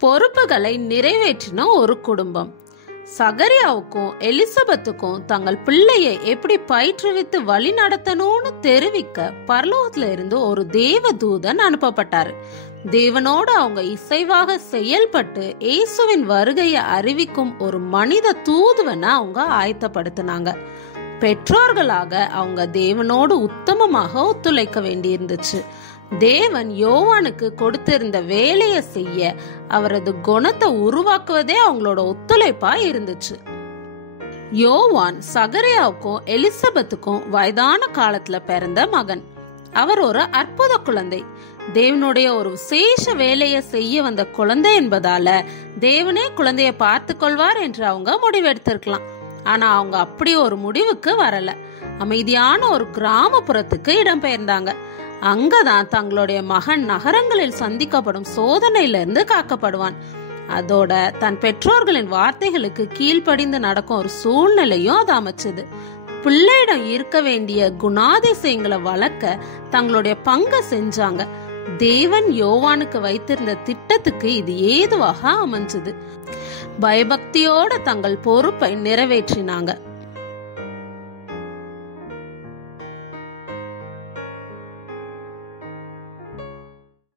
பொறுப்புகளை நிறைவேற்றின ஒரு குடும்பம். சகரியாவுக்கும் எலிசபெத்துக்கும் தங்கள் பிள்ளையை எப்படி பயிற்றுவித்து வழி நடத்தணும்னு தெரிவிக்க பரலோகத்துல இருந்து ஒரு தேவ தூதன் அனுப்பப்பட்டாரு. தேவனோடு அவங்க இசைவாக செயல்பட்டு இயேசுவின் வருகையை அறிவிக்கும் ஒரு மனித தூதுவனை அவங்க ஆயத்தப்படுத்தினாங்க. பெற்றோர்களாக அவங்க தேவனோடு உத்தமமாக ஒத்துழைக்க வேண்டியிருந்துச்சு. தேவன் யோவானுக்கு கொடுத்திருந்த வேலையை செய்ய அவரது குணத்தை உருவாக்குவதே அவங்களோட ஒத்துழைப்பா இருந்துச்சு. யோவான் சகரியாவுக்கும் எலிசபெத்துக்கும் வயதான காலத்துல பிறந்த மகன். அவர் ஒரு அற்புத குழந்தை. தேவனுடைய ஒரு விசேஷ வேலையை செய்ய வந்த குழந்தை என்பதால தேவனே குழந்தைய பார்த்து கொள்வார் என்று அவங்க முடிவெடுத்திருக்கலாம். ஆனா அவங்க அப்படி ஒரு முடிவுக்கு வரல. அமைதியான ஒரு கிராமப்புறத்துக்கு இடம்பெயர்ந்தாங்க. அங்கதான் தங்களுடைய மகன் நகரங்களில் சந்திக்கப்படும் சோதனையில இருந்து காக்கப்படுவான். அதோட தன் பெற்றோர்களின் வார்த்தைகளுக்கு கீழ்ப்படிந்து நடக்கும் ஒரு சூழ்நிலையும் அது அமைச்சது. பிள்ளையிடம் இருக்க வேண்டிய குணாதிசயங்களை வளர்க்க தங்களுடைய பங்கை செஞ்சாங்க. தேவன் யோவானுக்கு வைத்திருந்த திட்டத்துக்கு இது ஏதுவாக அமைஞ்சது. பயபக்தியோட தங்கள் பொறுப்பை நிறைவேற்றினாங்க.